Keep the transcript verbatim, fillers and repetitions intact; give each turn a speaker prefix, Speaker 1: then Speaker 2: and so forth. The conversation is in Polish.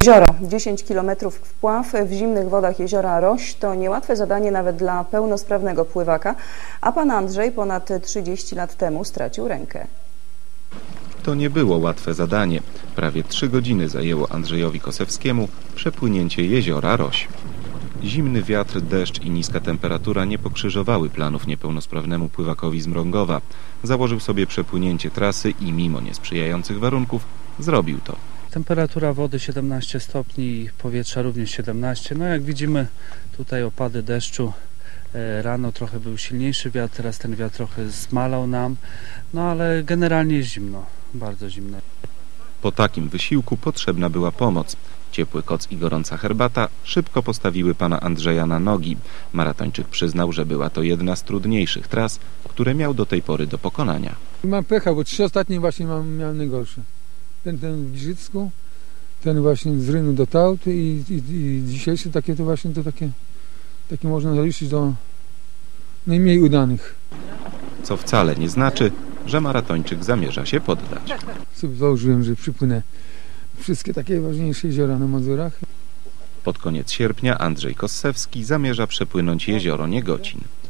Speaker 1: Jezioro, dziesięć kilometrów wpław w zimnych wodach jeziora Roś to niełatwe zadanie nawet dla pełnosprawnego pływaka, a pan Andrzej ponad trzydzieści lat temu stracił rękę.
Speaker 2: To nie było łatwe zadanie. Prawie trzy godziny zajęło Andrzejowi Kosewskiemu przepłynięcie jeziora Roś. Zimny wiatr, deszcz i niska temperatura nie pokrzyżowały planów niepełnosprawnemu pływakowi z Mrągowa. Założył sobie przepłynięcie trasy i mimo niesprzyjających warunków zrobił to.
Speaker 3: Temperatura wody siedemnaście stopni, powietrza również siedemnaście. No jak widzimy tutaj opady deszczu. Rano trochę był silniejszy wiatr, teraz ten wiatr trochę zmalał nam, no ale generalnie jest zimno, bardzo zimno.
Speaker 2: Po takim wysiłku potrzebna była pomoc. Ciepły koc i gorąca herbata szybko postawiły pana Andrzeja na nogi. Maratończyk przyznał, że była to jedna z trudniejszych tras, które miał do tej pory do pokonania.
Speaker 4: Mam pecha, bo trzy ostatnie właśnie mam, miałem najgorsze. Ten, ten w Giżycku, ten właśnie z Rynu do Tałty i, i, i dzisiejsze takie to właśnie to takie, takie można zaliczyć do najmniej udanych.
Speaker 2: Co wcale nie znaczy, że maratończyk zamierza się poddać.
Speaker 4: Sobie założyłem, że przypłynę wszystkie takie ważniejsze jeziora na Mazurach.
Speaker 2: Pod koniec sierpnia Andrzej Kosewski zamierza przepłynąć jezioro Niegocin.